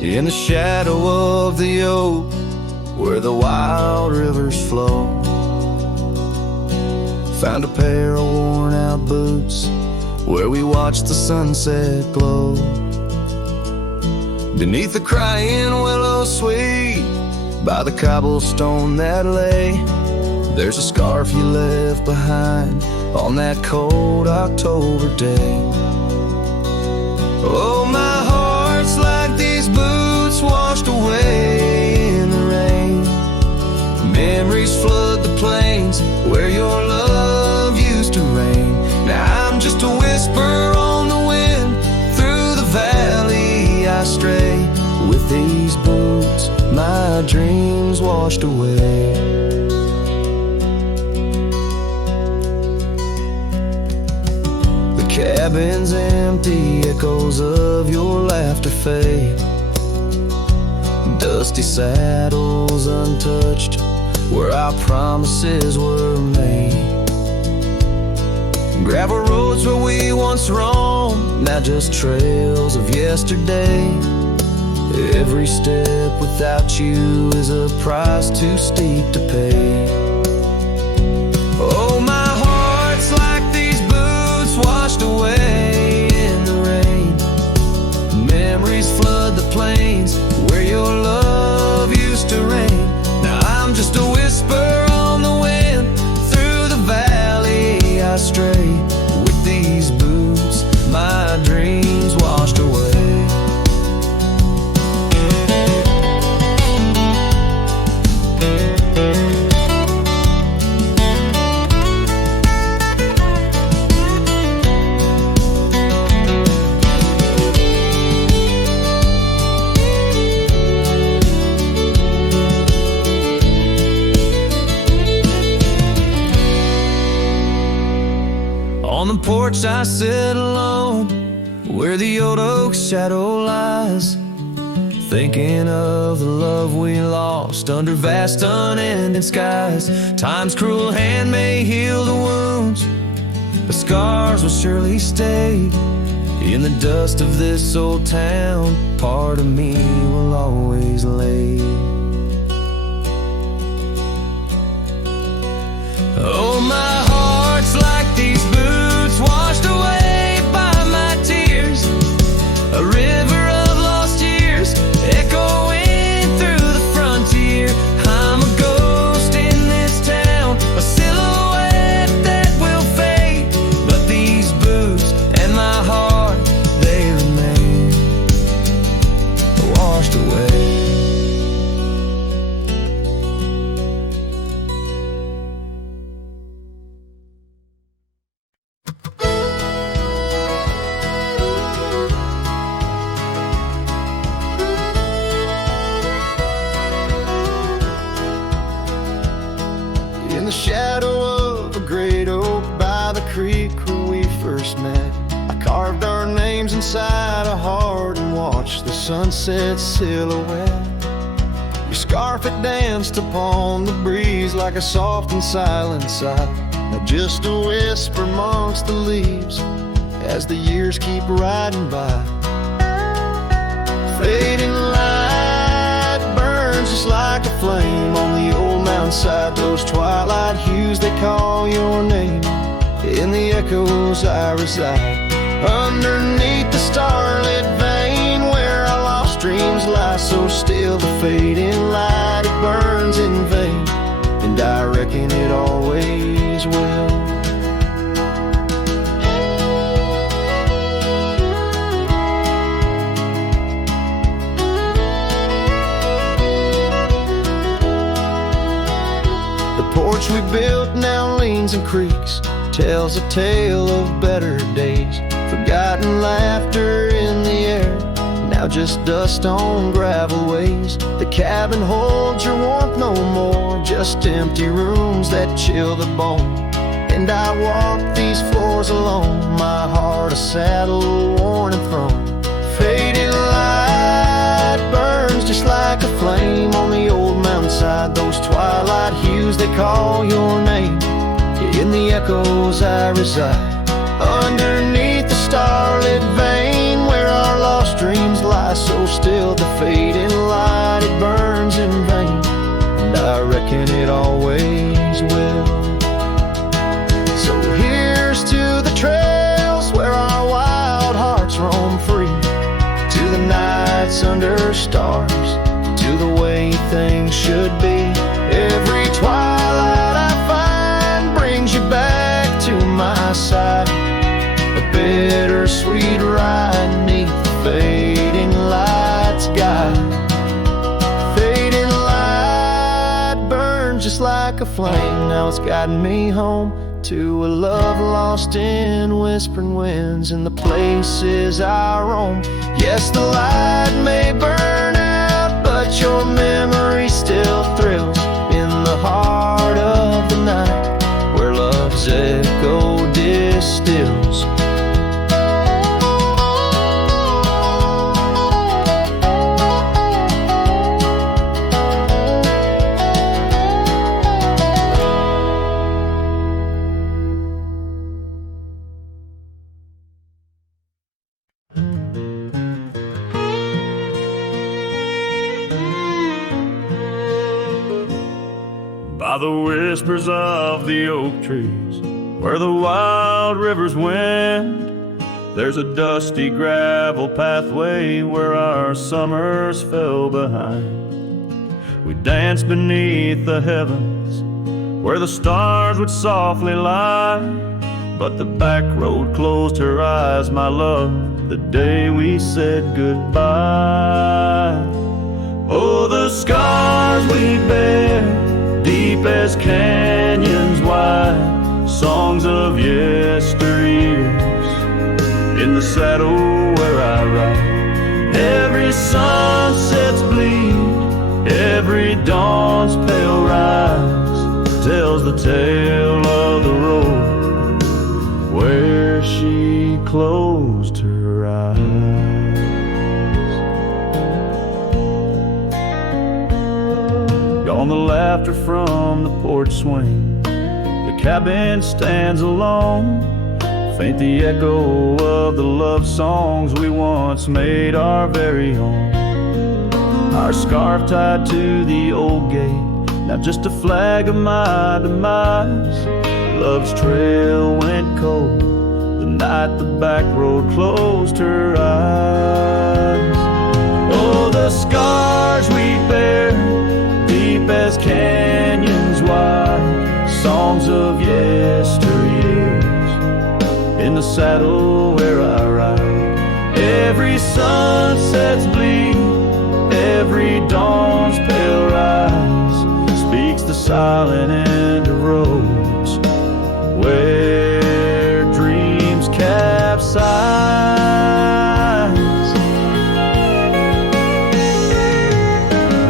in the shadow of the oak where the wild rivers flow. Found a pair of worn out boots where we watched the sunset glow. Beneath the crying willow sweet, by the cobblestone that lay, there's a scarf you left behind on that cold October day. Oh, my heart's like these boots washed away in the rain. Memories flood the plains where your love used to reign. Now I'm just a whisper on the wind, through the valley I stray. With these boots, my dreams washed away. The cabin's empty, echoes of your laughter fade. Dusty saddles untouched, where our promises were made. Gravel roads where we once roamed, now just trails of yesterday. Every step without you is a price too steep to pay. Oh, my heart's like these boots washed away in the rain. Memories flood the plains where your love used to reign. Now I'm just a whisper on the wind, through the valley I stray. With these boots, my dreams washed away. On the porch I sit alone, where the old oak shadow lies, thinking of the love we lost under vast unending skies. Time's cruel hand may heal the wounds, but scars will surely stay. In the dust of this old town, part of me will always lay. Oh, my heart's like these boots washed away by my tears, a river of lost years echoing through the frontier. I'm a ghost in this town, a silhouette that will fade, but these boots and my heart, they remain washed away. In the shadow of a great oak by the creek where we first met, I carved our names inside a heart and watched the sunset silhouette. Your scarf had danced upon the breeze like a soft and silent sigh, now just a whisper amongst the leaves as the years keep riding by. Fading light burns just like a flame on the old mountainside, those twilight hues they call your name. In the echoes I reside, underneath the starlit vein where our lost dreams lie so still. The fading light, it burns in vain, and I reckon it always will. The porch we built now leans and creaks, tells a tale of better days. Forgotten laughter in the air, now just dust on gravel ways. The cabin holds your warmth no more, just empty rooms that chill the bone. And I walk these floors alone, my heart a saddle worn and thrown. Faded light burns just like a flame on the old mountainside, those twilight hues they call your name. In the echoes I reside, underneath the starlit vein where our lost dreams lie so still. the fading light, it burns in vain, and I reckon it always will. So here's to the trails where our wild hearts roam free, to the nights under stars, to the way things should be. Every twilight I find brings you back to my side, a bittersweet ride neath the fading light's guide. Fading light burns just like a flame, now it's guiding me home to a love lost in whispering winds in the places I roam. Yes, the light may burn out, but your memory still thrills in the heart of the night, where love's echo distills. By the whispers of the oak trees, where the wild rivers wend, there's a dusty gravel pathway where our summers fell behind. We danced beneath the heavens, where the stars would softly lie, but the back road closed her eyes, my love, the day we said goodbye. Oh, the scars we bear, deep as canyons wide, songs of yesteryears, in the saddle where I ride. Every sunset's bleed, every dawn's pale rise, tells the tale of the road where she closed her eyes. Gone the laughter from the porch swing, the cabin stands alone, faint the echo of the love songs we once made our very own. Our scarf tied to the old gate, now just a flag of my demise. Love's trail went cold the night the back road closed her eyes. Oh, the scars we bear, deep as canyons wide, songs of yesteryears, in the saddle where I ride. Every sunset's bleed, every dawn's pale rise, speaks the silent end of roads where dreams capsize.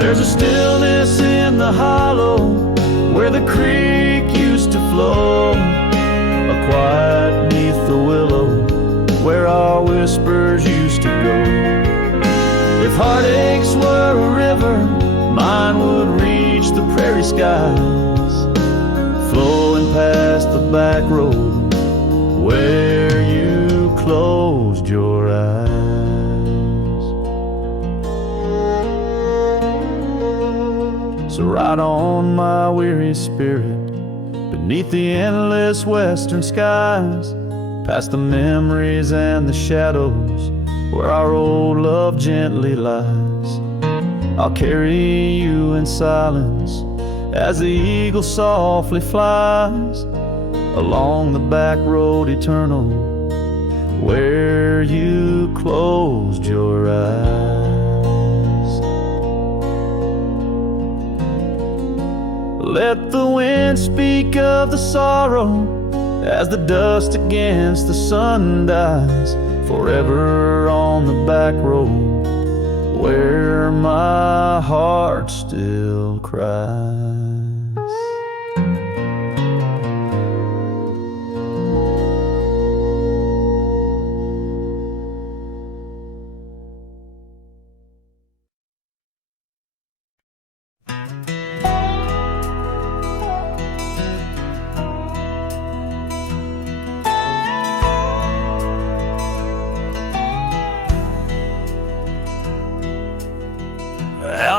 There's a stillness in the hollow where the creek used to flow, a quiet neath the willow where our whispers used to go. If heartaches were a river, mine would reach the prairie skies, flowing past the back road where you closed your eyes. So ride on, my weary spirit, beneath the endless western skies, past the memories and the shadows where our old love gently lies. I'll carry you in silence as the eagle softly flies along the back road eternal where you closed your eyes. Let the wind speak of the sorrow as the dust against the sun dies, forever on the back road where my heart still cries.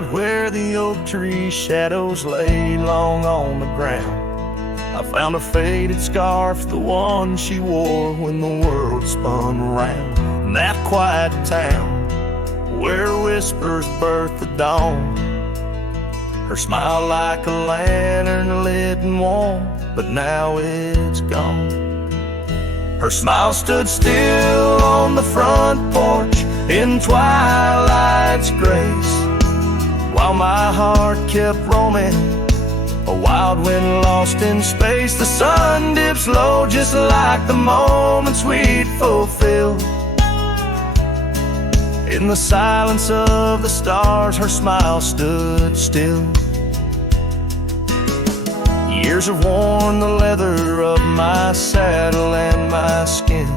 Out where the oak tree shadows lay long on the ground, I found a faded scarf, the one she wore when the world spun round. In that quiet town where whispers birth the dawn, her smile like a lantern lit and warm, but now it's gone. Her smile stood still on the front porch in twilight's grace, while my heart kept roaming, a wild wind lost in space. The sun dips low just like the moments we'd fulfill. In the silence of the stars, her smile stood still. Years have worn the leather of my saddle and my skin.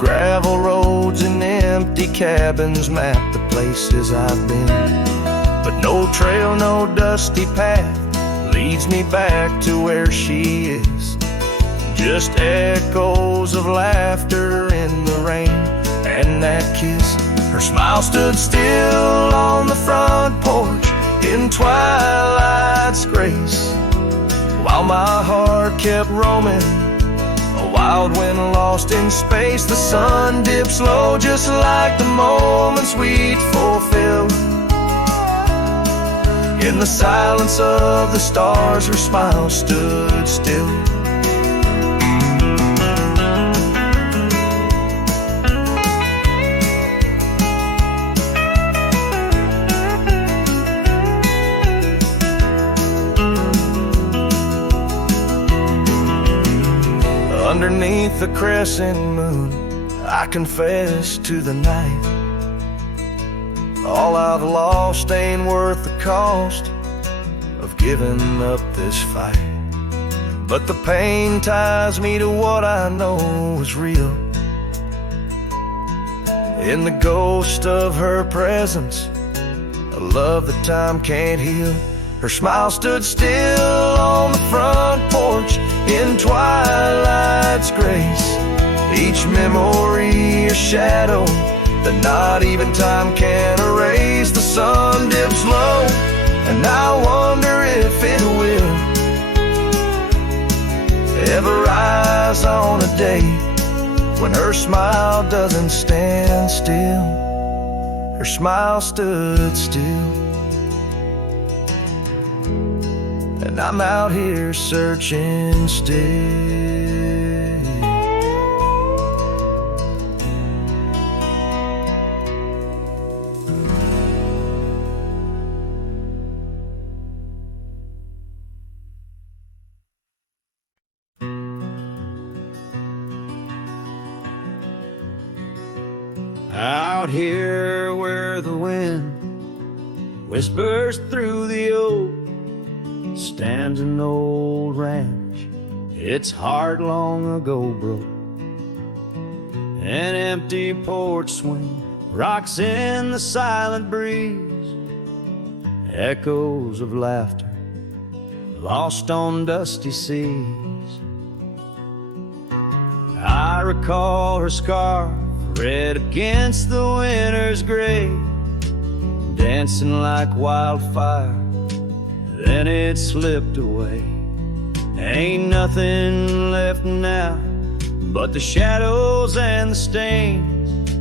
Gravel roads and empty cabins map the places I've been, but no trail, no dusty path leads me back to where she is. Just echoes of laughter in the rain and that kiss. Her smile stood still on the front porch in twilight's grace, while my heart kept roaming, a wild wind lost in space. The sun dips low just like the moments we'd fulfilled. In the silence of the stars, her smile stood still. Underneath the crescent moon, I confess to the night, all I've lost ain't worth the cost of giving up this fight. But the pain ties me to what I know is real. In the ghost of her presence, a love that time can't heal. Her smile stood still on the front porch in twilight's grace, each memory a shadow that not even time can erase. The sun dips low, and I wonder if it will ever rise on a day when her smile doesn't stand still. Her smile stood still, and I'm out here searching still. Out here where the wind whispers through the oak, stands an old ranch, its heart long ago broke. An empty porch swing rocks in the silent breeze, echoes of laughter lost on dusty seas. I recall her scarf red against the winter's gray, dancing like wildfire, then it slipped away. Ain't nothing left now but the shadows and the stains.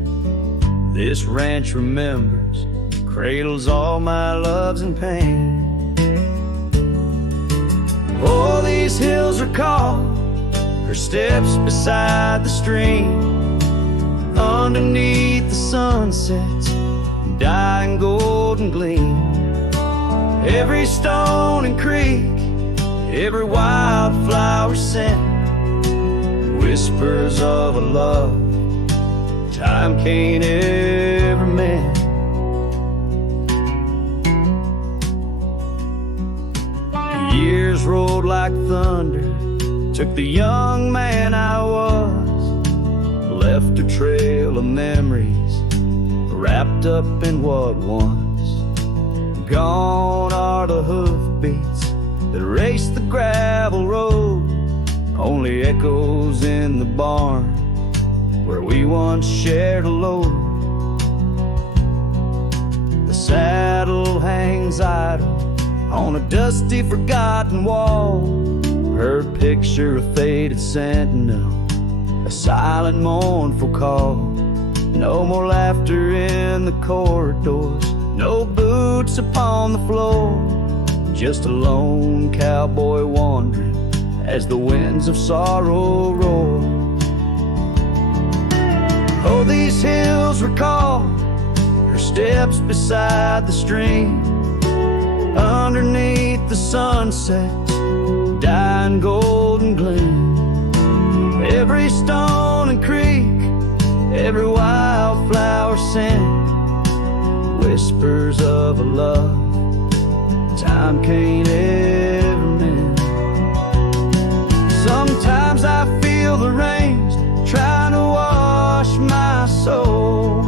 This ranch remembers, cradles all my loves and pain. Oh, these hills recall her steps beside the stream, underneath the sunset's dying golden gleam. Every stone and creek, every wildflower scent, whispers of a love time can't ever mend. Years rolled like thunder, took the young man I was, left a trail of memories wrapped up in what once. Gone are the hoofbeats that raced the gravel road, only echoes in the barn where we once shared a load. The saddle hangs idle on a dusty, forgotten wall. Her picture, a faded sentinel, a silent, mournful call. No more laughter in the corridors, no boots upon the floor. Just a lone cowboy wandering as the winds of sorrow roar. Oh, these hills recall her steps beside the stream, underneath the sunset's dying golden gleam. Every stone and creek, every wildflower sing whispers of a love time can't ever mend. Sometimes I feel the rains trying to wash my soul,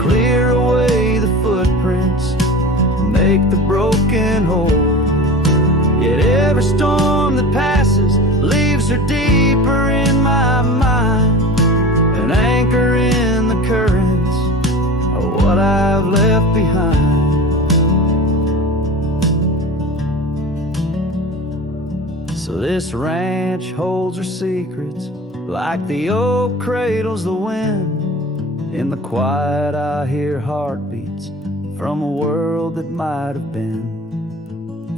clear away the footprints, make the broken whole. Yet every storm that passes leaves her deeper in my mind, an anchor in the currents of what I've left behind. So this ranch holds her secrets like the oak cradles the wind. In the quiet I hear heartbeats from a world that might have been.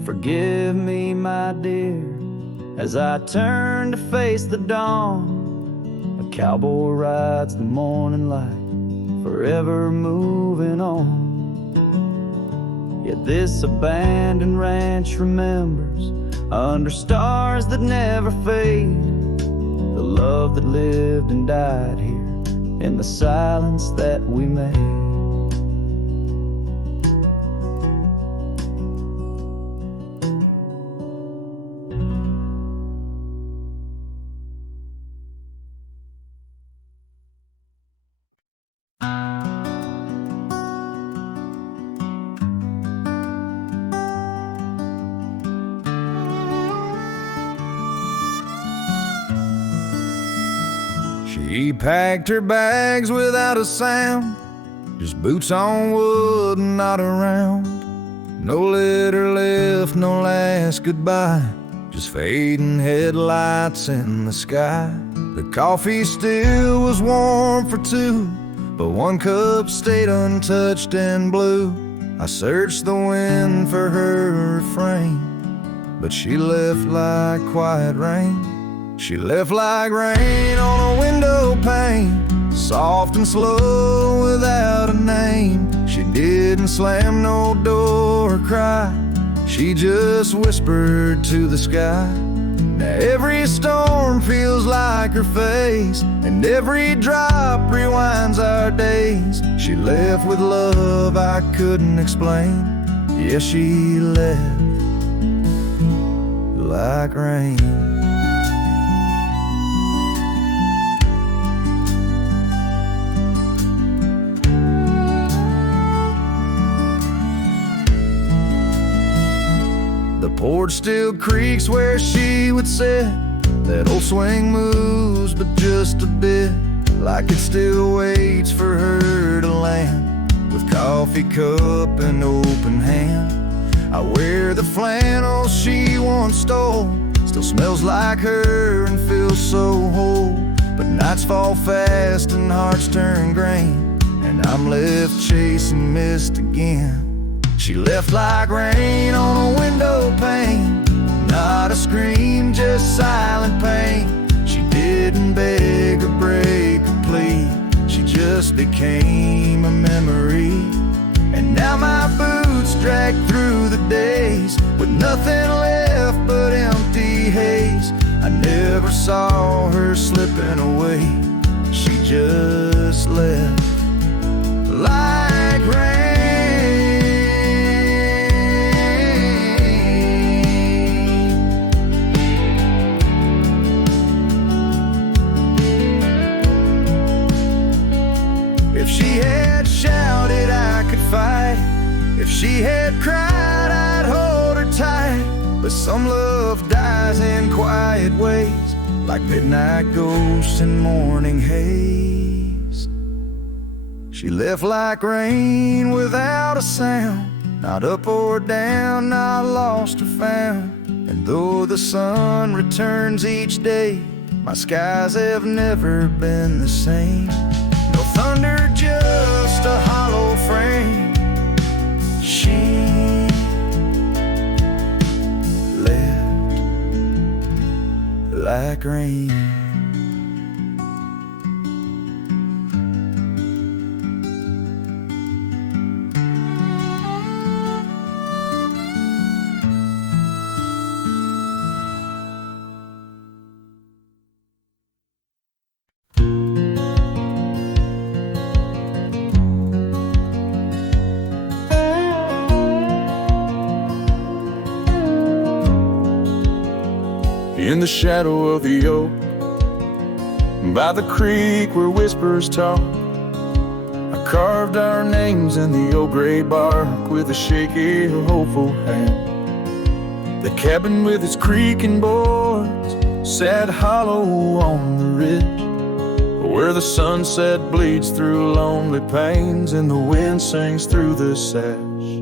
Forgive me, my dear, as I turn to face the dawn. A cowboy rides the morning light, forever moving on. Yet this abandoned ranch remembers, under stars that never fade, the love that lived and died here in the silence that we made. She packed her bags without a sound, just boots on wood and not around. No letter left, no last goodbye, just fading headlights in the sky. The coffee still was warm for two, but one cup stayed untouched and blue. I searched the wind for her refrain, but she left like quiet rain. She left like rain on a window pane, soft and slow without a name. She didn't slam no door or cry, she just whispered to the sky. Now every storm feels like her face, and every drop rewinds our days. She left with love I couldn't explain. Yes, she left like rain. The porch still creaks where she would sit. That old swing moves, but just a bit, like it still waits for her to land. With coffee cup and open hand, I wear the flannel she once stole. Still smells like her and feels so whole. But nights fall fast and hearts turn grain, and I'm left chasing mist again. She left like rain on a window pane, not a scream, just silent pain. She didn't beg or break or plead, she just became a memory. And now my boots drag through the days, with nothing left but empty haze. I never saw her slipping away, she just left like rain. If she had shouted, I could fight. If she had cried, I'd hold her tight. But some love dies in quiet ways, like midnight ghosts in morning haze. She left like rain without a sound, not up or down, not lost or found. And though the sun returns each day, my skies have never been the same. No thunder, just a hollow frame. She left like rain. In the shadow of the oak, by the creek where whispers talk, I carved our names in the old gray bark with a shaky, hopeful hand. The cabin with its creaking boards sat hollow on the ridge, where the sunset bleeds through lonely panes and the wind sings through the sash.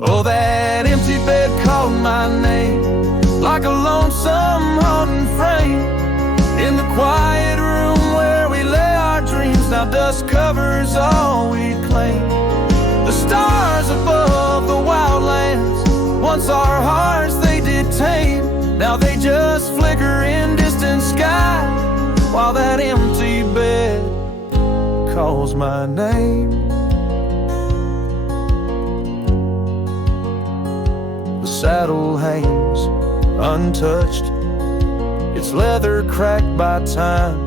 Oh, that empty bed called my name, like a lonesome haunting frame, in the quiet room where we lay our dreams. Now dust covers all we claim. The stars above the wildlands, once our hearts they did tame. Now they just flicker in distant sky, while that empty bed calls my name. The saddle hangs untouched, its leather cracked by time.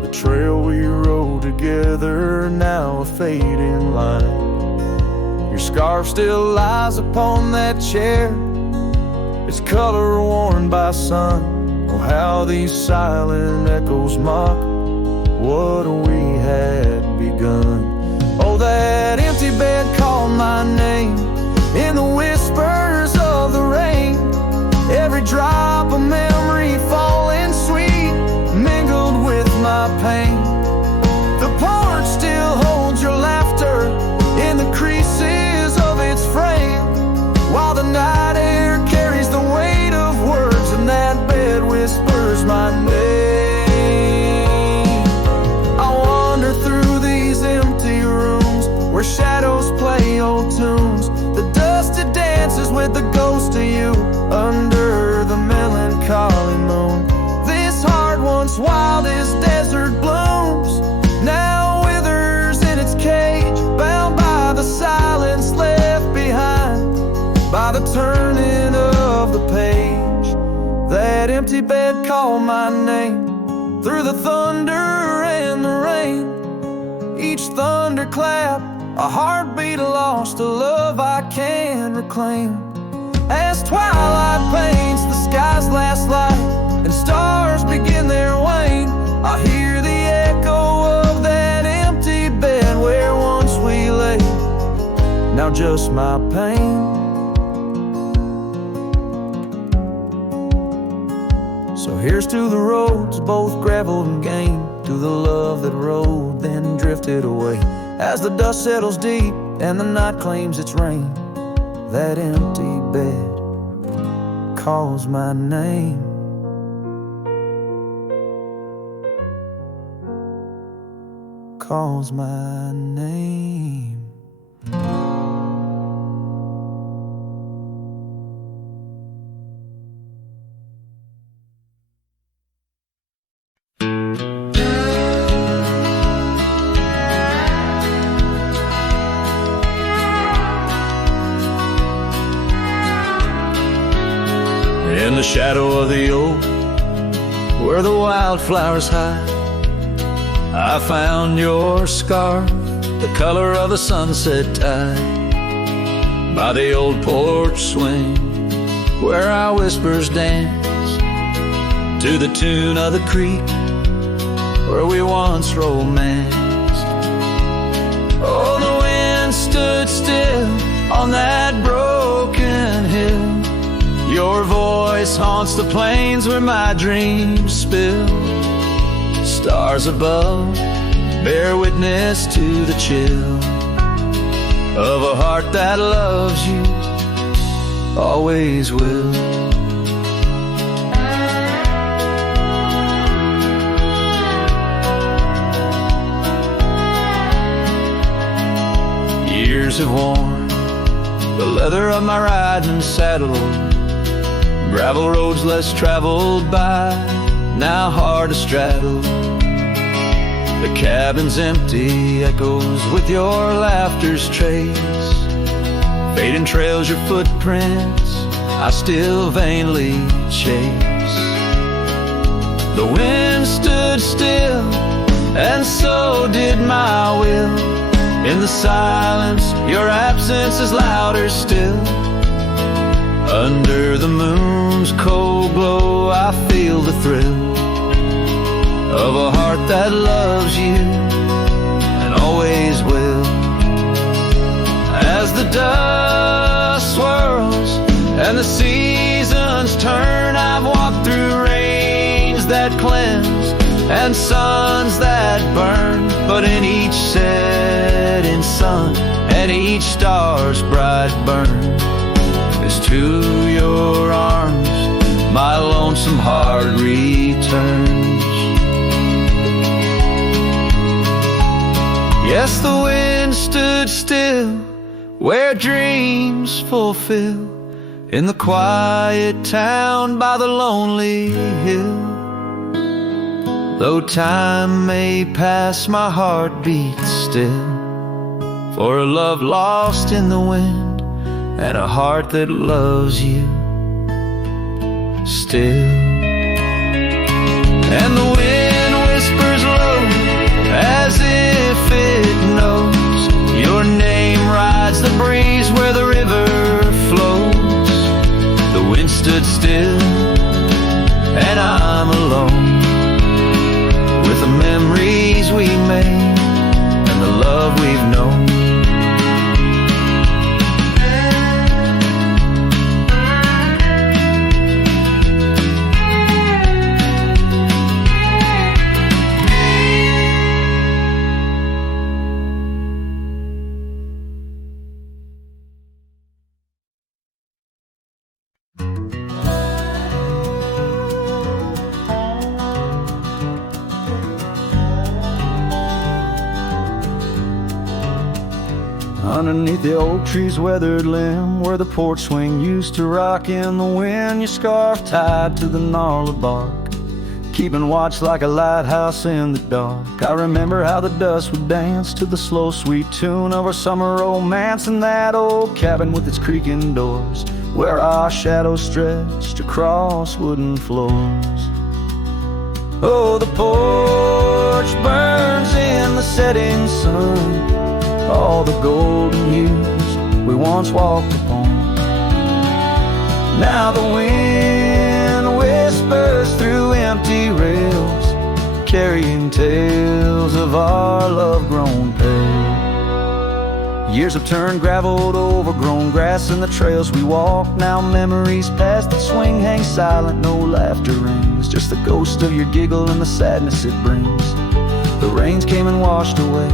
The trail we rode together, now a fading line. Your scarf still lies upon that chair, its color worn by sun. Oh, how these silent echoes mock what we had begun. Oh, that empty bed called my name in the whispers of the rain. Every drop of memory falling sweet, mingled with my pain. The porch still holds your laughter in the creases of its frame, while the night air carries the weight of words, and that bed whispers my name. I wander through these empty rooms where shadows play old tunes. The dusted dances with the ghost of you under the melancholy moon. This heart once wild as desert blooms, now withers in its cage, bound by the silence left behind by the turning of the page. That empty bed called my name through the thunder and the rain. Each thunderclap a heartbeat lost, a love I can reclaim. As twilight paints the sky's last light and stars begin their wane, I hear the echo of that empty bed where once we lay. Now just my pain. So here's to the roads, both gravel and game, to the love that rode then drifted away. As the dust settles deep and the night claims its reign, that empty bed calls my name. Calls my name. In the shadow of the oak, where the wildflowers hide, I found your scarf, the color of the sunset tide, by the old porch swing, where our whispers dance, to the tune of the creek, where we once romanced. Oh, the wind stood still on that broken hill. Your voice haunts the plains where my dreams spill. Stars above, bear witness to the chill of a heart that loves you, always will. Years have worn the leather of my riding saddle, gravel roads less traveled by, now hard to straddle. The cabin's empty, echoes with your laughter's trace, fading trails your footprints, I still vainly chase. The wind stood still, and so did my will. In the silence, your absence is louder still. Under the moon's cold glow, I feel the thrill of a heart that loves you and always will. As the dust swirls and the seasons turn, I've walked through rains that cleanse and suns that burn, but in each setting sun and each star's bright burn is to your arms my lonesome heart returns. Yes, the wind stood still where dreams fulfill, in the quiet town by the lonely hill. Though time may pass, my heart beats still, for a love lost in the wind and a heart that loves you still. And the wind whispers low as if it knows your name rides the breeze where the river flows. The wind stood still and I'm alone with the memories we made and the love we've known. Underneath the oak tree's weathered limb, where the porch swing used to rock in the wind, your scarf tied to the gnarled bark, keeping watch like a lighthouse in the dark. I remember how the dust would dance to the slow sweet tune of our summer romance in that old cabin with its creaking doors, where our shadows stretched across wooden floors. Oh, the porch burns in the setting sun, all the golden years we once walked upon. Now the wind whispers through empty rails, carrying tales of our love grown pale. Years have turned gravel to overgrown grass in the trails we walk. Now memories past that swing hang silent, no laughter rings, just the ghost of your giggle and the sadness it brings. The rains came and washed away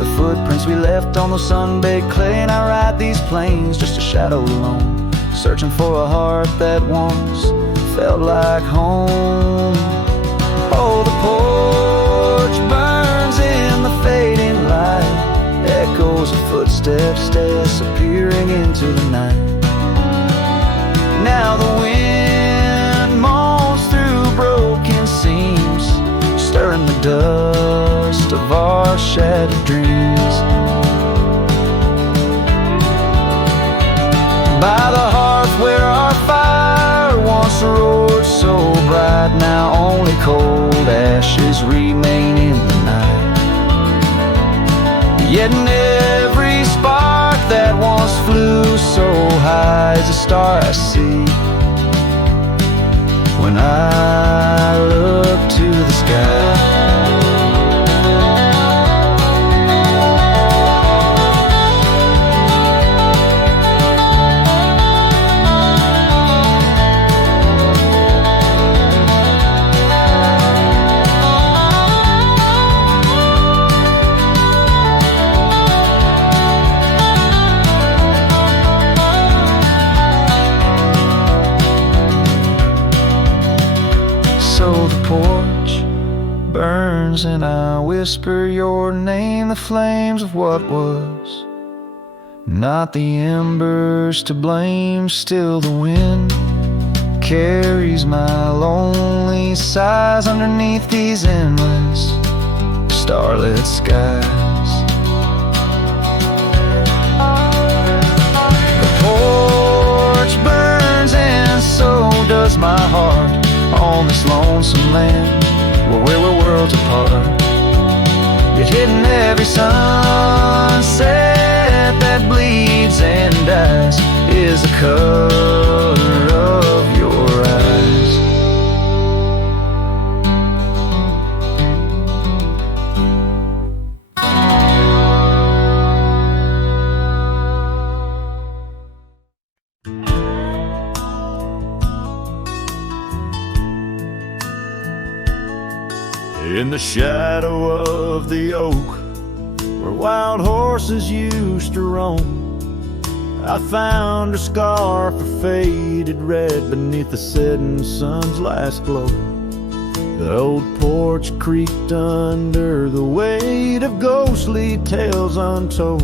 the footprints we left on the sun-baked clay, and I ride these plains just a shadow alone, searching for a heart that once felt like home. Oh, the porch burns in the fading light, echoes of footsteps disappearing into the night. Now the wind moans through broken seams, stirring the dust of our shattered dreams. By the hearth where our fire once roared so bright, now only cold ashes remain in the night. Yet in every spark that once flew so high is a star I see when I look to the sky. burns and I whisper your name, the flames of what was. Not the embers to blame, still the wind carries my lonely sighs underneath these endless starlit skies. The porch burns and so does my heart on this lonesome land where we're worlds apart. Yet hidden every sunset that bleeds and dies is the color of your eyes. In the shadow of the oak, where wild horses used to roam, I found a scarf of faded red beneath the setting sun's last glow. The old porch creaked under the weight of ghostly tales untold.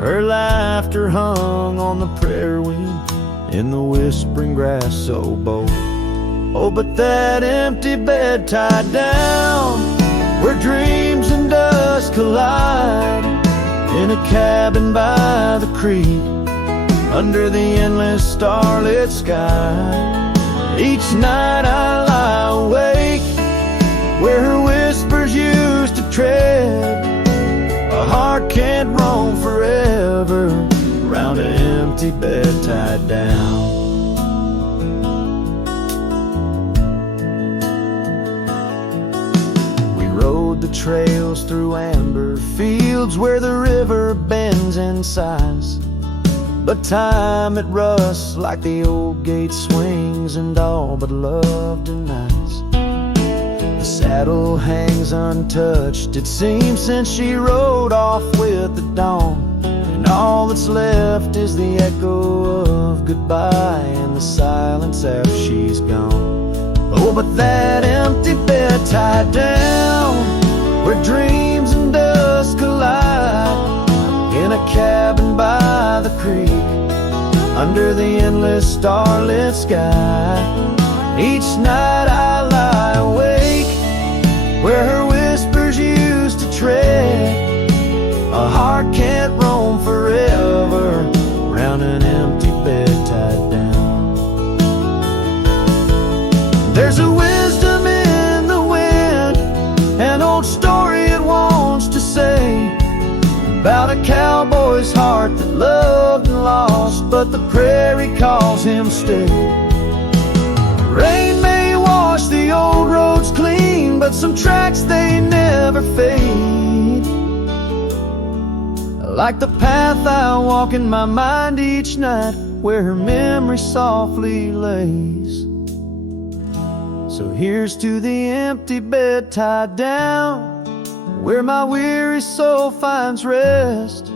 Her laughter hung on the prairie wind in the whispering grass so bold. Oh, but that empty bed tied down where dreams and dust collide, in a cabin by the creek under the endless starlit sky. Each night I lie awake where her whispers used to tread. A heart can't roam forever round an empty bed tied down. The trails through amber fields where the river bends and sighs, but time it rusts like the old gate swings and all but love denies. The saddle hangs untouched, it seems, since she rode off with the dawn, and all that's left is the echo of goodbye and the silence after she's gone. Oh, but that empty bed tied down where dreams and dust collide, in a cabin by the creek under the endless starlit sky. Each night I lie awake where her whispers used to tread. A heart can't roam forever round an empty bed tied down. There's a wisdom in the wind, an old story it wants to say, about a cowboy's heart that loved and lost, but the prairie calls him stay. Rain may wash the old roads clean, but some tracks they never fade, like the path I walk in my mind each night where her memory softly lays. So here's to the empty bed tied down where my weary soul finds rest,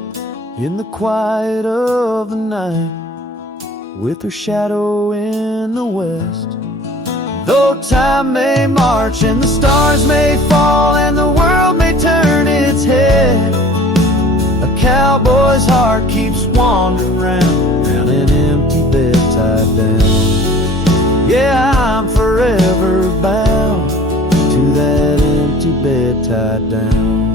in the quiet of the night with her shadow in the west. Though time may march and the stars may fall and the world may turn its head, a cowboy's heart keeps wandering round an empty bed tied down. Yeah, I'm forever bound to that empty bed tied down.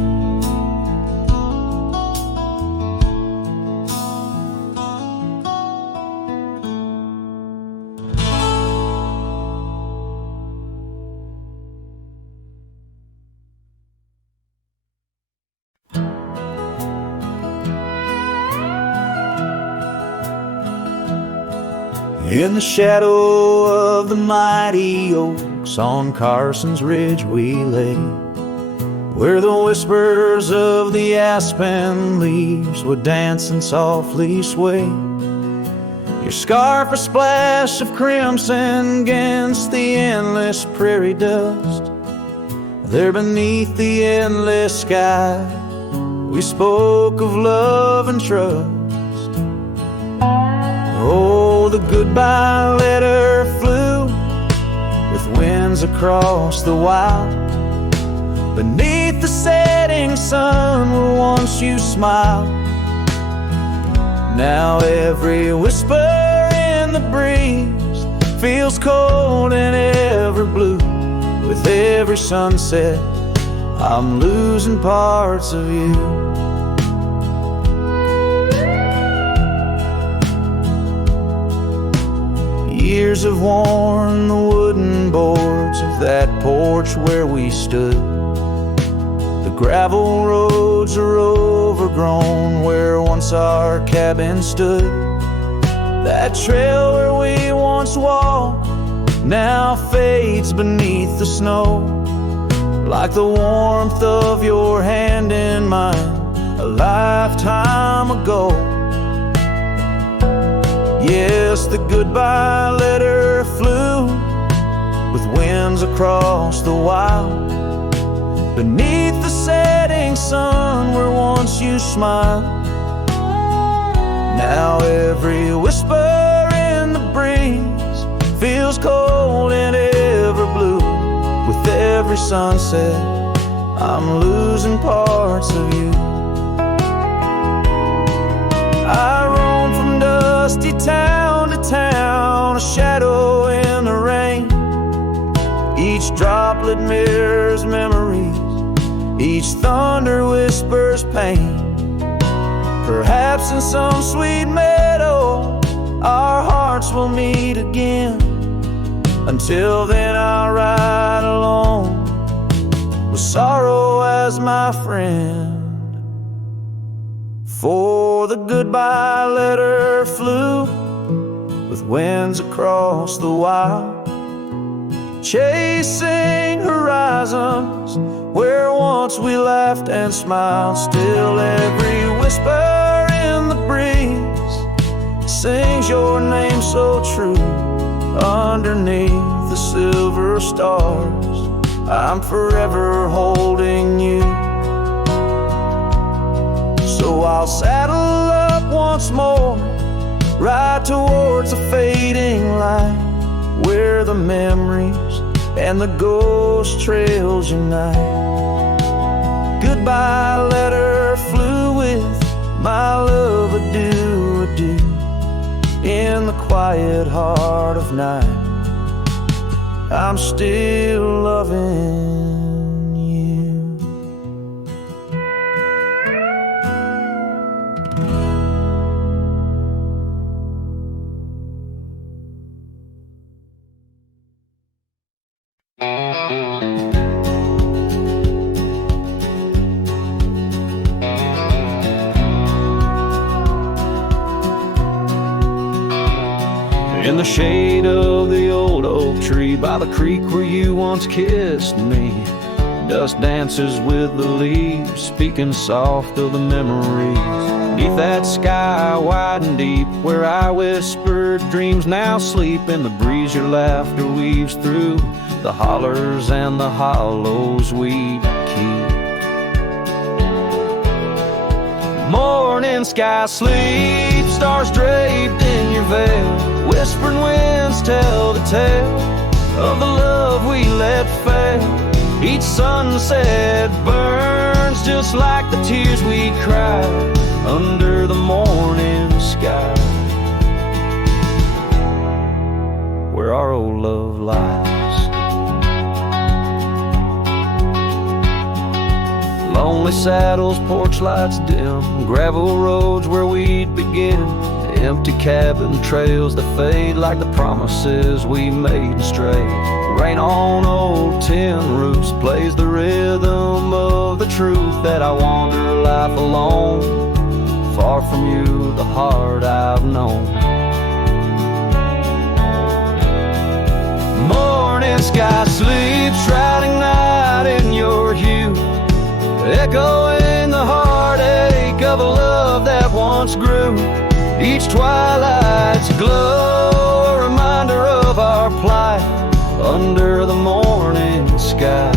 In the shadow of the mighty oaks on Carson's Ridge we lay, where the whispers of the aspen leaves would dance and softly sway. Your scarf a splash of crimson against the endless prairie dust. There beneath the endless sky we spoke of love and trust. Oh, the goodbye letter flew with winds across the wild, beneath the setting sun where once you smiled. Now every whisper in the breeze feels cold and ever blue. With every sunset, I'm losing parts of you. Years have worn the wooden boards of that porch where we stood. The gravel roads are overgrown where once our cabin stood. That trail where we once walked now fades beneath the snow, like the warmth of your hand in mine a lifetime ago. Yes, the goodbye letter flew with winds across the wild, beneath the setting sun where once you smiled. Now every whisper in the breeze feels cold and ever blue. With every sunset, I'm losing parts of you. I roam from dusty town to town, a shadow in the rain. Each droplet mirrors memories, each thunder whispers pain. Perhaps in some sweet meadow our hearts will meet again. Until then I'll ride alone with sorrow as my friend. For the goodbye letter flew with winds across the wild, chasing horizons where once we laughed and smiled. Still every whisper in the breeze sings your name so true. Underneath the silver stars, I'm forever holding you. So I'll saddle up once more, ride towards a fading light, where the memories and the ghost trails unite. Goodbye letter flew with my love, adieu, adieu. In the quiet heart of night, I'm still loving you. In the shade of the old oak tree by the creek where you once kissed me, dust dances with the leaves, speaking soft of the memories. Beneath that sky wide and deep where I whispered dreams now sleep. In the breeze your laughter weaves through the hollers and the hollows we keep. Morning sky sleep, stars draped in your veil, whispering winds tell the tale of the love we let fail. Each sunset burns just like the tears we cried under the morning sky, where our old love lies. Lonely saddles, porch lights dim, gravel roads where we'd begin, empty cabin trails that fade like the promises we made and strayed. Rain on old tin roofs plays the rhythm of the truth that I wander life alone, far from you, the heart I've known. Morning sky sleeps, riding night in your hue, echoing the heartache of a love that once grew. Each twilight's glow, a reminder of our plight under the morning sky.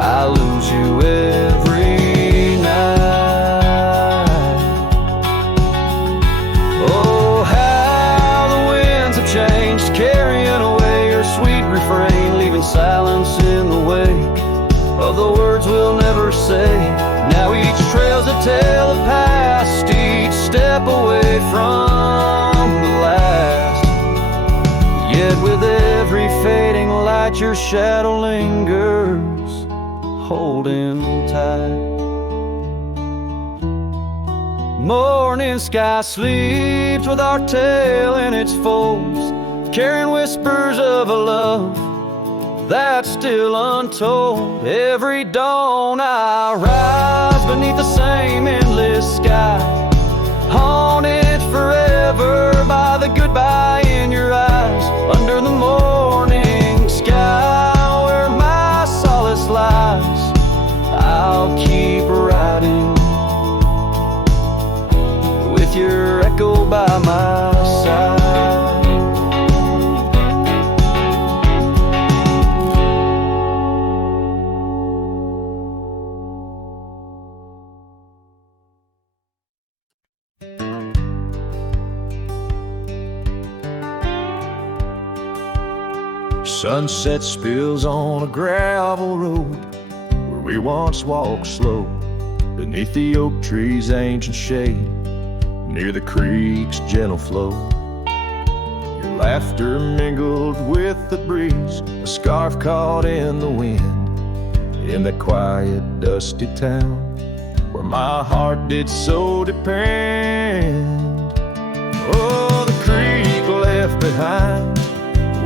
I lose you every night. Oh, how the winds have changed, carrying away your sweet refrain, leaving silence in the wake the words we'll never say. Now each trail's a tale of past, each step away from the last. Yet with every fading light your shadow lingers, holding tight. Morning sky sleeps with our tale in its folds, carrying whispers of a love that's still untold. Every dawn I rise beneath the same endless sky, haunted forever by the goodbye in your eyes. Under the morning sky where my solace lies, I'll keep riding with your echo by my side. Sunset spills on a gravel road where we once walked slow, beneath the oak tree's ancient shade, near the creek's gentle flow. Your laughter mingled with the breeze, a scarf caught in the wind, in that quiet, dusty town where my heart did so depend. Oh, the creek left behind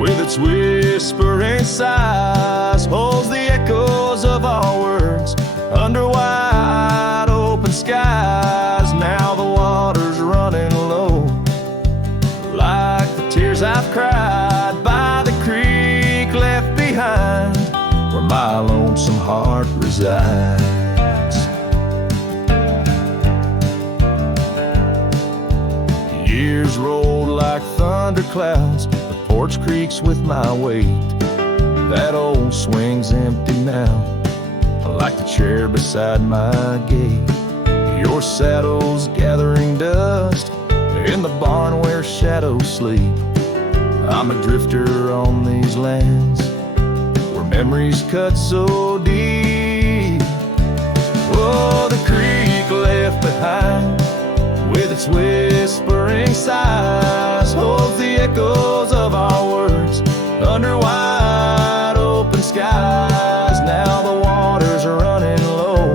with its whispering sighs holds the echoes of our words under wide open skies. Now the water's running low, like the tears I've cried by the creek left behind, where my lonesome heart resides. Years rolled like thunder clouds, the porch creaks with my weight. That old swing's empty now, like the chair beside my gate. Your saddle's gathering dust in the barn where shadows sleep. I'm a drifter on these lands where memories cut so deep. Oh, the creek left behind with its whispering sighs holds the echoes of our words under wide open skies. Now the water's running low,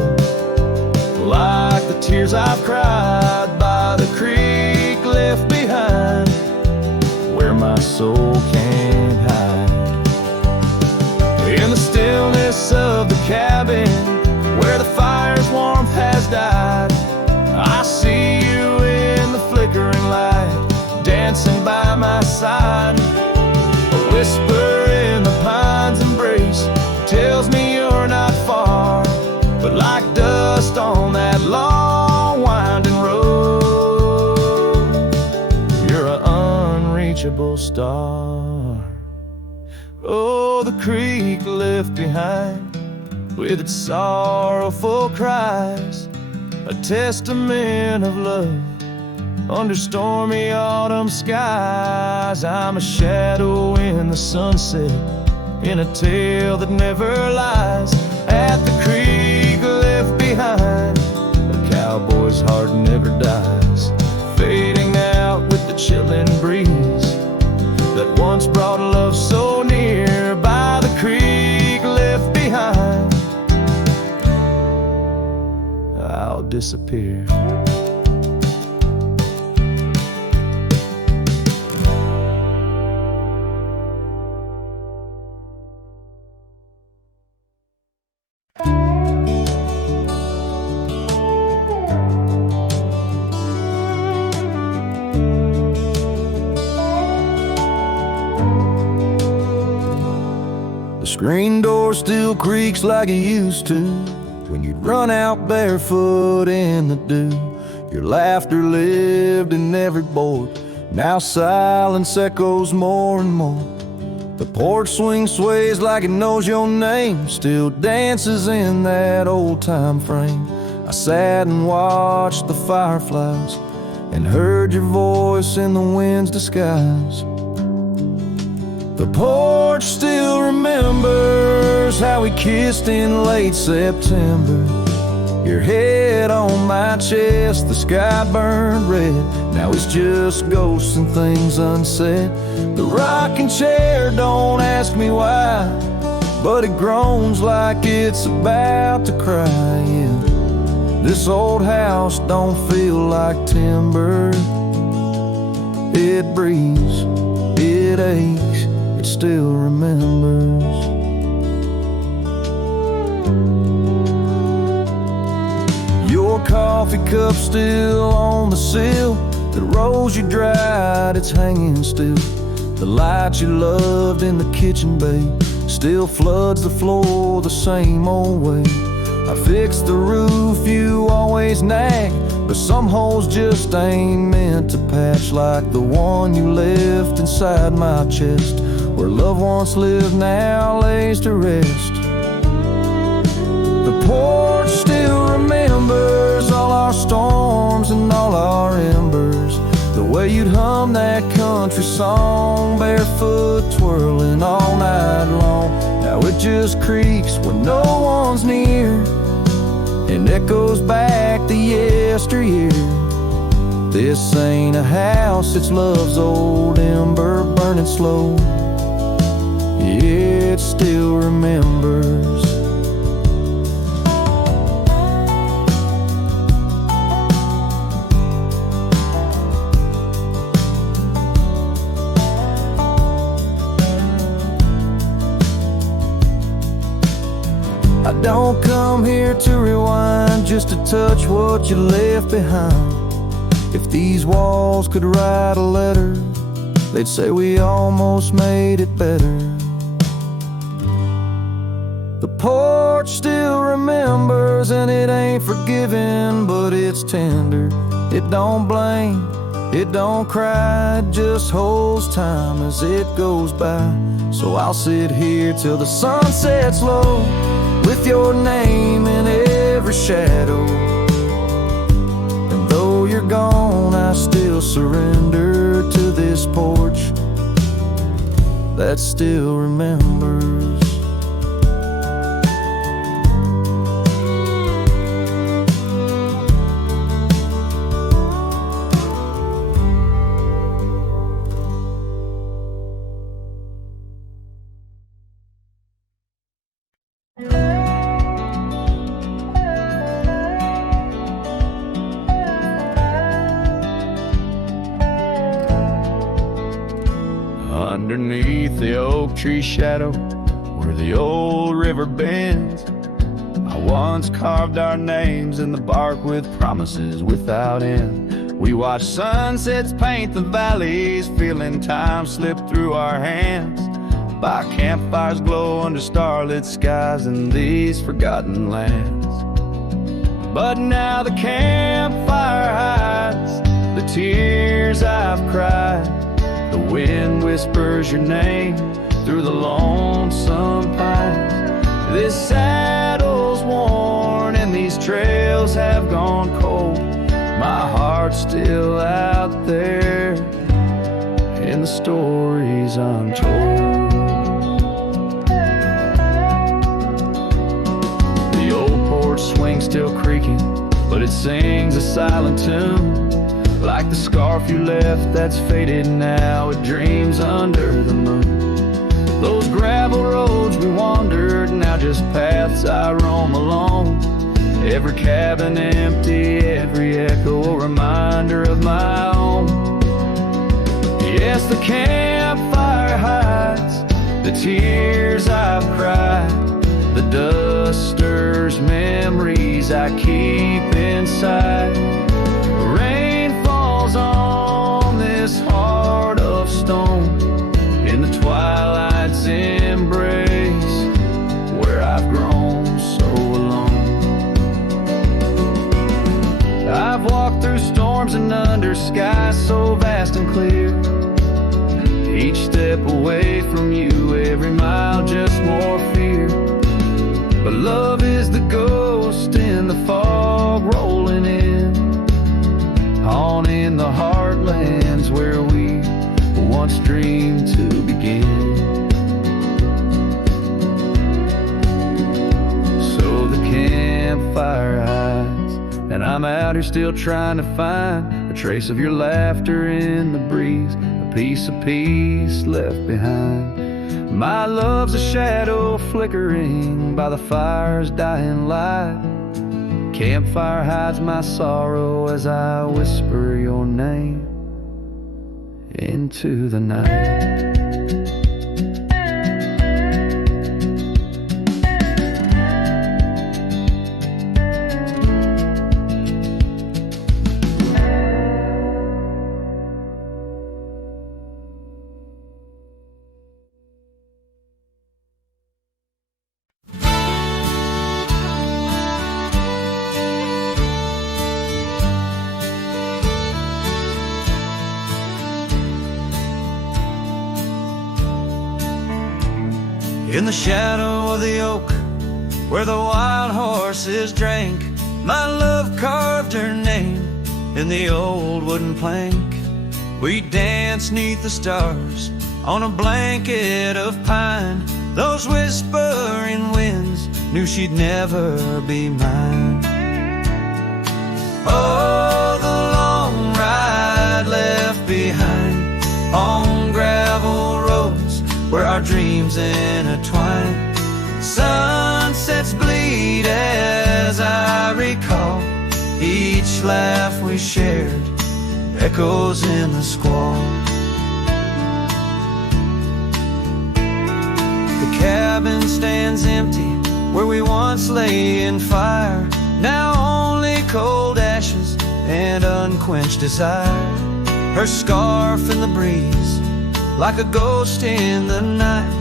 like the tears I've cried by the creek left behind, where my soul can't hide. In the stillness of the cabin where the fire's warmth has died, I see you in the flickering light, dancing by my side. A whisper in the pine's embrace tells me you're not far, but like dust on that long winding road, you're an unreachable star. Oh, the creek left behind with its sorrowful cries, a testament of love under stormy autumn skies. I'm a shadow in the sunset, in a tale that never lies. At the creek left behind, a cowboy's heart never dies, fading out with the chilling breeze that once brought love so near. By the creek left behind, I'll disappear. The screen door still creaks like it used to when you'd run out barefoot in the dew. Your laughter lived in every board, now silence echoes more and more. The porch swing sways like it knows your name, still dances in that old time frame. I sat and watched the fireflies and heard your voice in the wind's disguise. The porch still remembers how we kissed in late September. Your head on my chest, the sky burned red. Now it's just ghosts and things unsaid. The rocking chair, don't ask me why, but it groans like it's about to cry. Yeah. This old house don't feel like timber. It breathes, it aches, it still remembers. Your coffee cup still on the sill. The rose you dried, it's hanging still. The light you loved in the kitchen bay still floods the floor the same old way. I fixed the roof, you always nag, but some holes just ain't meant to patch, like the one you left inside my chest, where love once lived now lays to rest. The porch still remembers all our storms and all our embers. The way you'd hum that country song, barefoot twirling all night long. Now it just creaks when no one's near and echoes back to yesteryear. This ain't a house, it's love's old ember burning slow. Yeah, it still remembers. I don't come here to rewind, just to touch what you left behind. If these walls could write a letter, they'd say we almost made it better. The porch still remembers, and it ain't forgiving, but it's tender. It don't blame, it don't cry, it just holds time as it goes by. So I'll sit here till the sun sets low, with your name in every shadow. And though you're gone, I still surrender to this porch that still remembers. Underneath the oak tree shadow, where the old river bends, I once carved our names in the bark with promises without end. We watched sunsets paint the valleys, feeling time slip through our hands, by campfires glow under starlit skies in these forgotten lands. But now the campfire hides the tears I've cried. The wind whispers your name through the lonesome pines. This saddle's worn and these trails have gone cold. My heart's still out there in the stories untold. The old porch swing still creaking, but it sings a silent tune. Like the scarf you left that's faded now, it dreams under the moon. Those gravel roads we wandered, now just paths I roam alone. Every cabin empty, every echo a reminder of my own. Yes, the campfire hides the tears I've cried. The dust stirs memories I keep inside. Rain falls on this heart of stone in the twilight's embrace, where I've grown so alone. I've walked through storms and under skies so vast and clear, each step away from you, every mile just more fear. But love is the ghost in the fog rolling in, on in the heartlands where we once dreamed to begin. campfire hides. And I'm out here still trying to find a trace of your laughter in the breeze, a piece of peace left behind. My love's a shadow flickering by the fire's dying light. Campfire hides my sorrow as I whisper your name into the night. In the shadow of the oak, where the wild horses drank, my love carved her name in the old wooden plank. We danced 'neath the stars on a blanket of pine. Those whispering winds knew she'd never be mine. Oh, the long ride left behind on gravel roads where our dreams intertwine. Sunsets bleed as I recall each laugh we shared, echoes in the squall. The cabin stands empty where we once lay in fire, now only cold ashes and unquenched desire. Her scarf in the breeze, like a ghost in the night,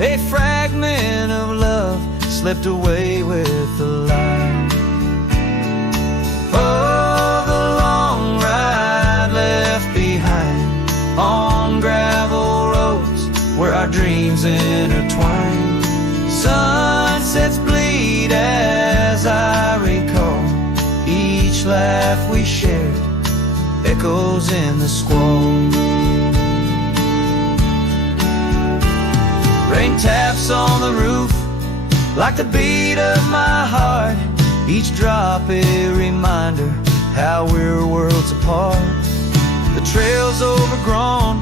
a fragment of love slipped away with the light. Oh, the long ride left behind on gravel roads where our dreams intertwine. Sunsets bleed as I recall each laugh we shared, echoes in the squall. Rain taps on the roof like the beat of my heart, each drop a reminder how we're worlds apart. The trail's overgrown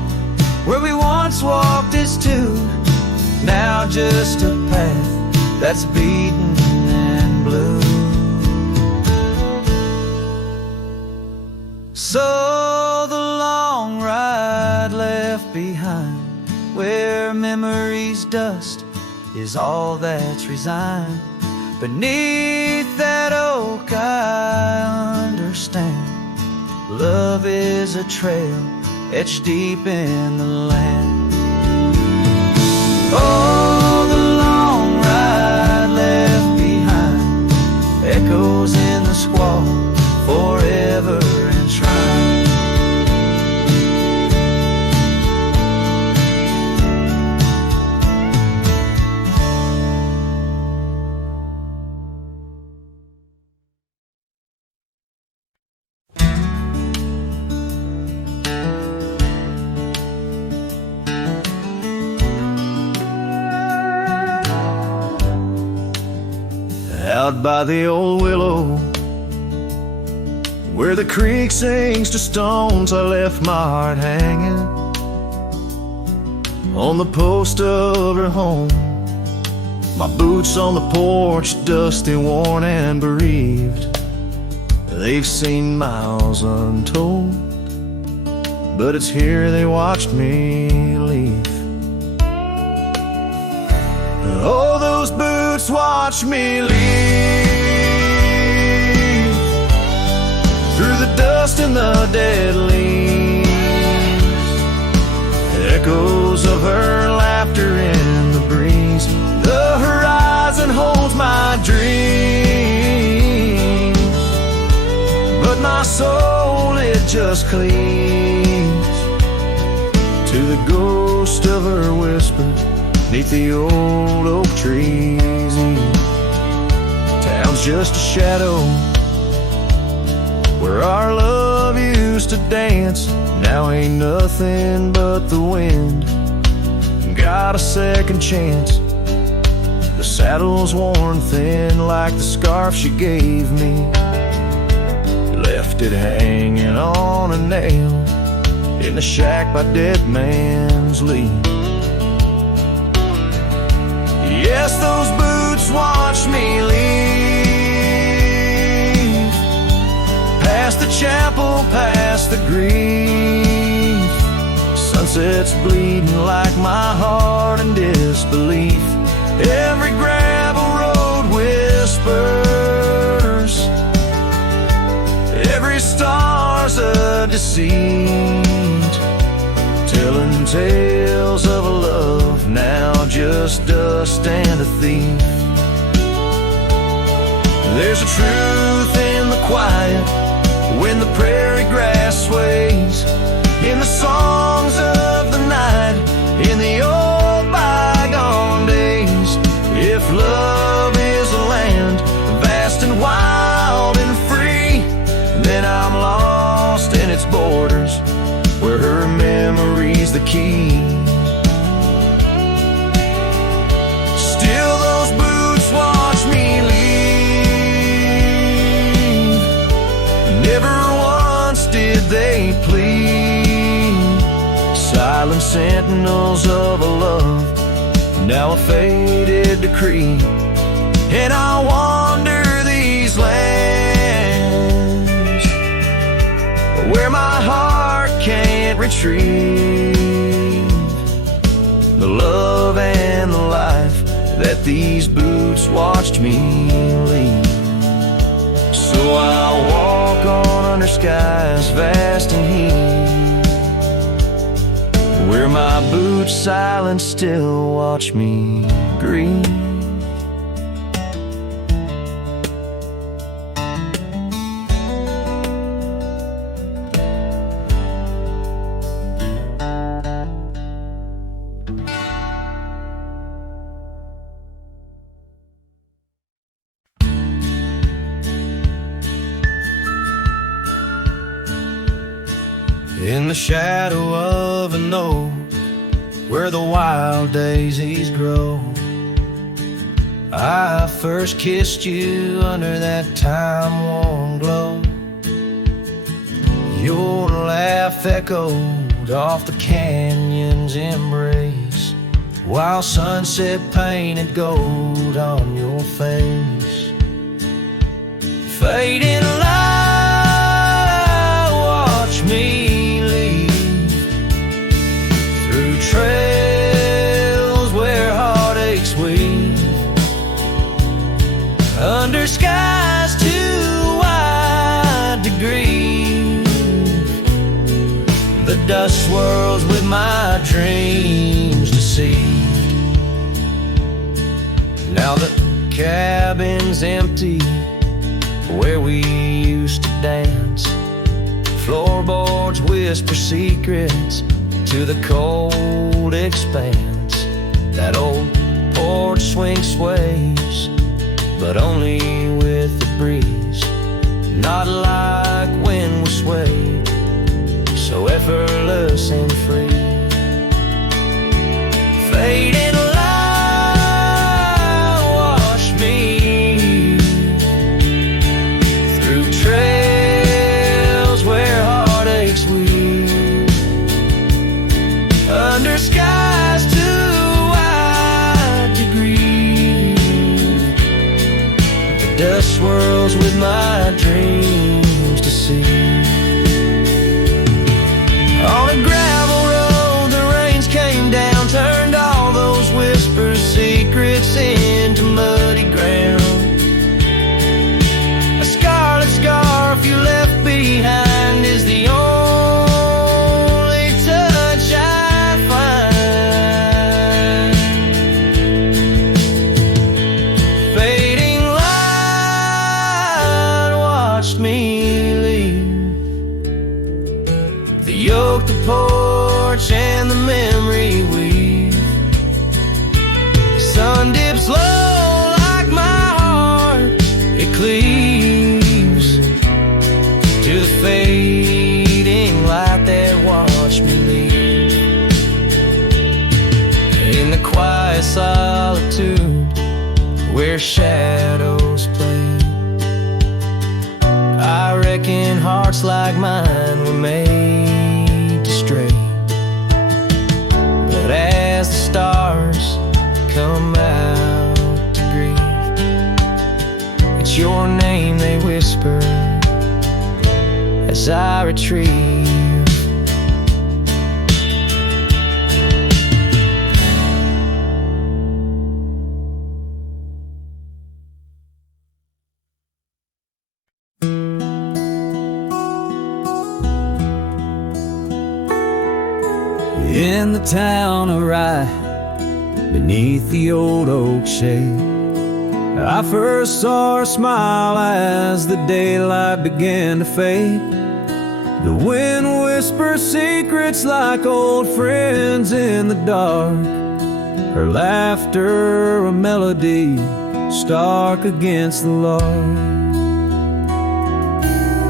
where we once walked as two, now just a path that's beaten and blue. So the long ride left behind, where memory's dust is all that's resigned. Beneath that oak I understand, love is a trail etched deep in the land. Oh, the long ride left behind, echoes in the squall, forever enshrined. Out by the old willow, where the creek sinks to stones, I left my heart hanging on the post of her home. My boots on the porch, dusty, worn, and bereaved. They've seen miles untold, but it's here they watched me leave. Oh, those boots watched me leave through the dust and the dead leaves. Echoes of her laughter in the breeze. The horizon holds my dreams, but my soul, it just clings to the ghost of her whisper 'neath the old oak trees. Town's just a shadow where our love used to dance. Now ain't nothing but the wind. Got a second chance, the saddle's worn thin like the scarf she gave me. Left it hanging on a nail in the shack by Dead Man's Leave. Yes, those boots watch me leave, past the chapel, past the grief. Sunset's bleeding like my heart in disbelief. Every gravel road whispers, every star's a deceit, telling tales of a love now just dust and a thief. There's a truth in the quiet when the prairie grass sways, in the songs of the night, in the old bygone days. If love is a land vast and wild and free, then I'm lost in its borders, where her memory's the key. Still those boots watch me leave, never once did they plead. Silent sentinels of a love, now a faded decree. And I wander these lands where my heart can't retrieve the love and the life that these boots watched me leave. So I'll walk on under skies vast and heat, where my boots silent still watch me grieve. In the shadow of an oak, where the wild daisies grow, I first kissed you under that time-worn glow. Your laugh echoed off the canyon's embrace, while sunset painted gold on your face. Fading light, watch me trails where heartaches weave, under skies too wide to grieve. The dust swirls with my dreams to see. Now the cabin's empty where we used to dance. Floorboards whisper secrets to the cold expanse. That old porch swing sways, but only with the breeze, not like when we sway, so effortless and free. Fading light, wash me through trails where heartaches weave, under skies too wide to grieve. The dust swirls with my dreams to see. On a gravel road, the rains came down, turned all those whispers, secrets into muddy ground. A scarlet scarf you left behind is the only touch I find. Fading light, watch me leave, shadows play. I reckon hearts like mine were made to stray. But as the stars come out to grieve, it's your name they whisper as I retrieve. In the town of Rye, beneath the old oak shade, I first saw her smile as the daylight began to fade. The wind whispers secrets like old friends in the dark. Her laughter a melody stark against the lark.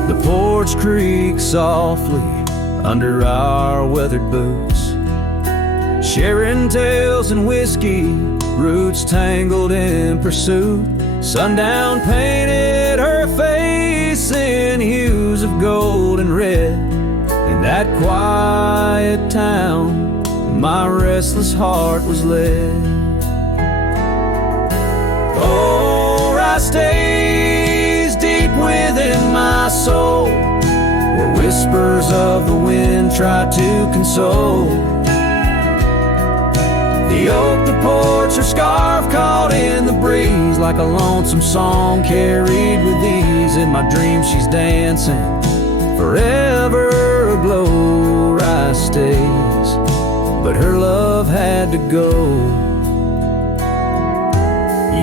The porch creaks softly under our weathered boots, sharing tales and whiskey, roots tangled in pursuit. Sundown painted her face in hues of gold and red. In that quiet town, my restless heart was led. Oh, Rye stays deep within my soul, where whispers of the wind try to console. The oak, the porch, her scarf caught in the breeze, like a lonesome song carried with ease. In my dreams she's dancing, forever aglow. Rye stays, but her love had to go.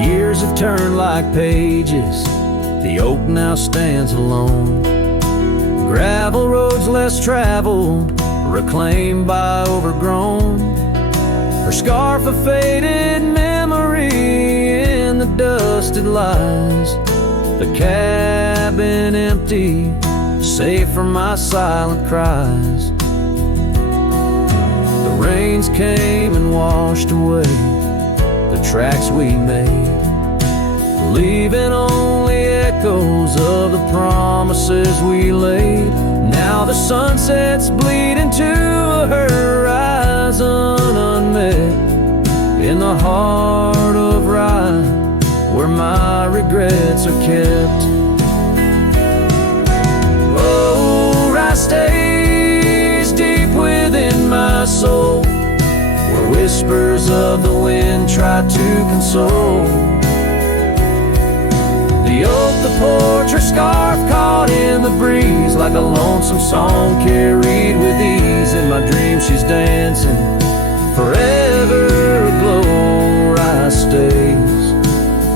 Years have turned like pages, the oak now stands alone. Gravel roads less traveled, reclaimed by overgrown. Her scarf a faded memory, in the dust it lies. The cabin empty, safe from my silent cries. The rains came and washed away the tracks we made, leaving only echoes of the promises we laid. Now the sunsets bleed into a horizon unmet, in the heart of Rye, where my regrets are kept. Oh, Rye stays deep within my soul, where whispers of the wind try to console. The oak, the porch, her scarf caught in the breeze, like a lonesome song carried with ease. In my dreams she's dancing, forever aglow. Rye stays,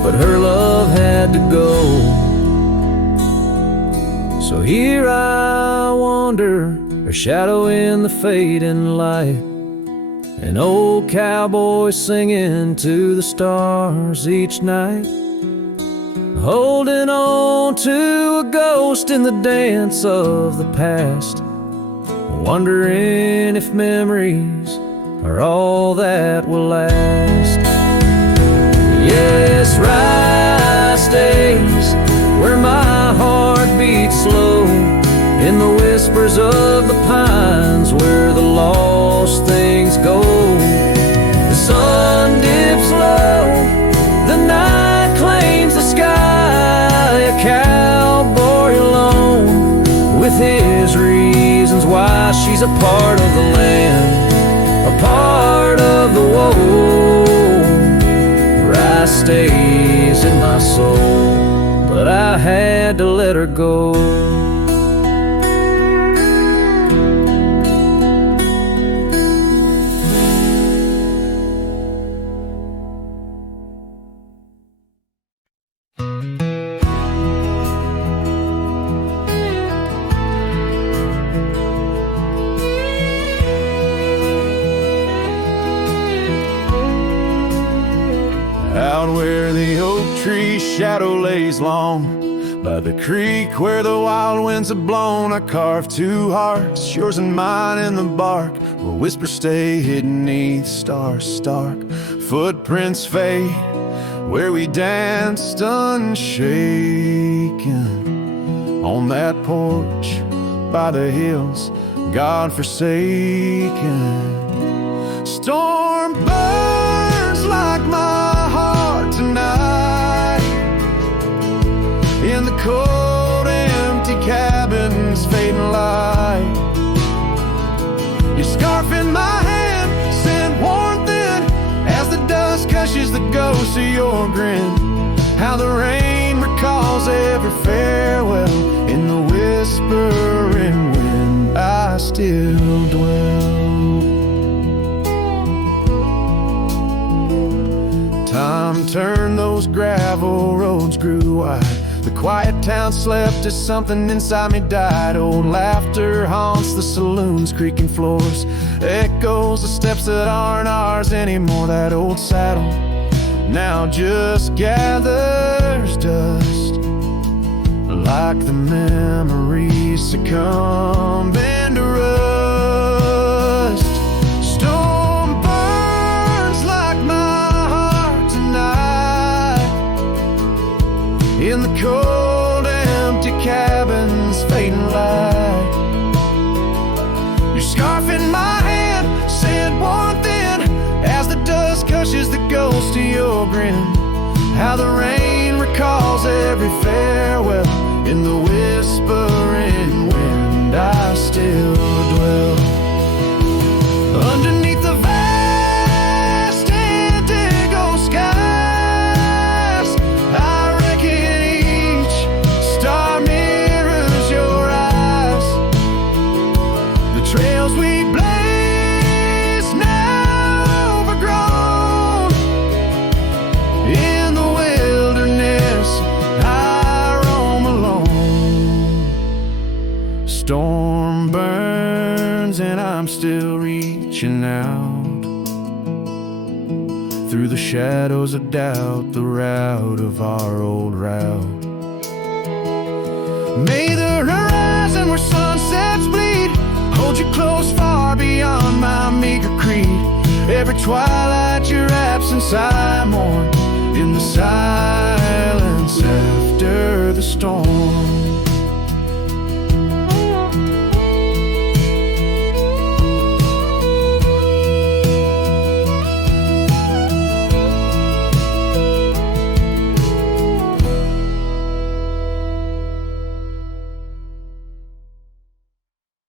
but her love had to go. So here I wander, her shadow in the fading light, an old cowboy singing to the stars each night, holding on to a ghost in the dance of the past, wondering if memories are all that will last. Yes, Rye stays, where my heart beats slow, in the whispers of the pines, where the lost things go. The sun dips low, the night claims the sky, a cowboy alone, with his reasons why. She's a part of the land, a part of the woe. Rye stays in my soul, but I had to let her go. Out where the oak tree shadow lays long, by the creek where the wild winds have blown, I carved two hearts, yours and mine, in the bark, where whispers stay hidden neath stars stark. Footprints fade where we danced unshaken on that porch by the hills, God-forsaken. Storm burns like my heart tonight in the cold, empty cabin's fading light. Your scarf in my hand sent warmth in as the dust gushes the ghost of your grin. How the rain recalls every farewell in the whispering wind. I still dwell. Time turned, those gravel roads grew wide. The quiet town slept as something inside me died. Old laughter haunts the saloons, creaking floors, echoes of steps that aren't ours anymore. That old saddle now just gathers dust, like the memories succumbing to rust. Storm burns like my heart tonight in the cold, empty cabin's fading light. Your scarf in my hand sent warmth in as the dust gushes the ghost of your grin. How the rain recalls every farewell in the whispering wind. I still dwell underneath the vast indigo skies. I reckon each star mirrors your eyes. The trails we blaze now overgrown. In the wilderness I roam alone. Storm burns and I'm still reaching out through the shadows of doubt, the route of our old route. May the horizon where sunsets bleed hold you close far beyond my meager creed. Every twilight your absence I mourn in the silence